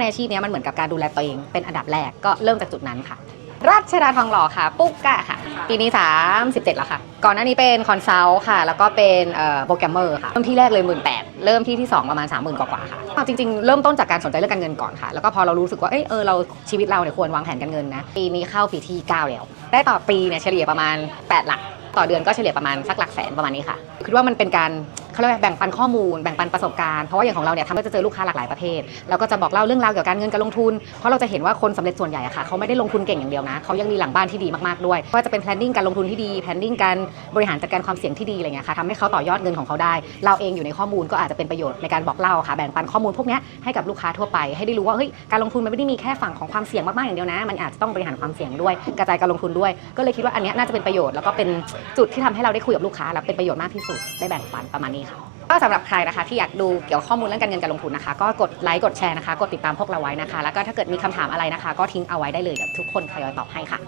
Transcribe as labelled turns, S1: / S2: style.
S1: ในอาชีพนี้มันเหมือนกับการดูแลตัวเองเป็นอันดับแรกก็เริ่มจากจุดนั้นค่ะ ราชดาทองหล่อค่ะ ปุ๊กกะค่ะ ปีนี้ 37 แล้วค่ะ ก่อนหน้านี้เป็นคอนซัลท์ค่ะ แล้วก็เป็นโปรแกรมเมอร์ค่ะ เริ่มที่แรกเลย 1 8ื่นเริ่มที่ที่ 2 ประมาณ 30,000 กว่าๆค่ะเอาจริง ๆ เริ่มต้นจากการสนใจเรื่องการเงินก่อนค่ะ แล้วก็พอเรารู้สึกว่าเอยเออเราชีวิตเราเนี่ยควรวางแผนการเงินนะ ปีนี้เข้าปีที่ 9 แล้ว ได้ต่อปีเนี่ยเฉลี่ยประมาณ 8 หลัก ต่อเดือนก็เฉลี่ยประมาณสักหลักแสนประมาณนี้ค่ะคิดว่ามันเป็นการ เขาเรียกว่าแบ่งปันข้อมูลแบ่งปันประสบการณ์เพราะว่าอย่างของเราเนี่ยทำก็จะเจอลูกค้าหลากหลายประเภทแล้วก็จะบอกเล่าเรื่องราวเกี่ยวกับการเงินการลงทุน เพราะเราจะเห็นว่าคนสำเร็จส่วนใหญ่อะค่ะเขาไม่ได้ลงทุนเก่งอย่างเดียวนะเขายังมีหลังบ้านที่ดีมากๆด้วยว่าจะเป็น planning การลงทุนที่ดี planning การบริหารจัดการความเสี่ยงที่ดีอะไรเงี้ยค่ะทำให้เขาต่อยอดเงินของเขาได้ เราเองอยู่ในข้อมูลก็อาจจะเป็นประโยชน์ในการบอกเล่าค่ะแบ่งปันข้อมูลพวกนี้ให้กับลูกค้าทั่วไปให้ได้รู้ว่าเฮ้ยการลงทุนมันไม่ได้มีแค่ฝั่งของความเสี่ยงมากๆอย่างเดียวนะ มันอาจจะต้องบริหารความเสี่ยงด้วยกระจายการลงทุนด้วย ก็เลยคิดว่าอันนี้น่าจะเป็นประโยชน์แล้วก็เป็นจุดที่ทำให้เราได้คุยกับลูกค้าแล้วเป็นประโยชน์มากที่สุดได้แบ่งปันประมาณนี้ค่ะก็สำหรับใครนะคะที่อยากดูเกี่ยวกับข้อมูลเรื่องการเงินการลงทุนนะคะ ก็กดไลค์กดแชร์นะคะกดติดตามพวกเราไว้นะคะ แล้วก็ถ้าเกิดมีคำถามอะไรนะคะ ก็ทิ้งเอาไว้ได้เลยเดี๋ยวทุกคนทยอยตอบให้ค่ะ